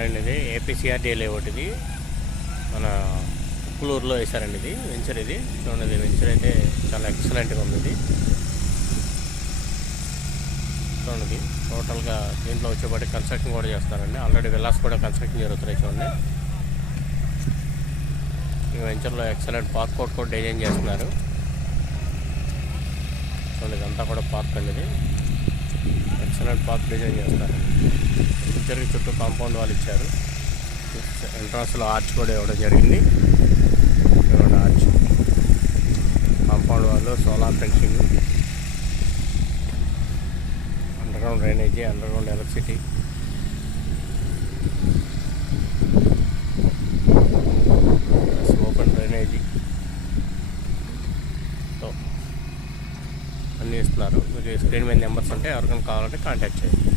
And ఇది ఏపీసీఆర్డీ layout. ఇది మన ఉప్పులూరులో వేశారండి. ఇది వెంచర్. ఇది చూడండి, వెంచర్ అయితే చాలా ఎక్సలెంట్గా ఉంది. ఇది చూడండి, టోటల్గా దీంట్లో వచ్చేపాటి కన్స్ట్రక్షన్ కూడా చేస్తారండి. ఆల్రెడీ విల్లాస్ కూడా కన్స్ట్రక్షన్ జరుగుతున్నాయి. చూడండి, ఈ వెంచర్లో ఎక్సలెంట్ పార్క్ అవుట్ కూడా డిజైన్ చేస్తున్నారు. చూడండి, ఇదంతా కూడా పార్క్ అండి. ఇది ఎక్సలెంట్ పార్క్ డిజైన్ చేస్తారు. వెంచర్కి చుట్టూ కాంపౌండ్ వాళ్ళు ఇచ్చారు. ఎంట్రన్స్లో ఆర్చ్ కూడా ఇవ్వడం జరిగింది. ఇవ్వండి ఆర్చ్, కాంపౌండ్ వాళ్ళు, solar fencing, underground drainage, underground electricity, open drainage అన్నీ ఇస్తున్నారు. మీకు స్క్రీన్ మీద నెంబర్స్ ఉంటే ఎవరికైనా కావాలంటే కాంటాక్ట్ చేయండి.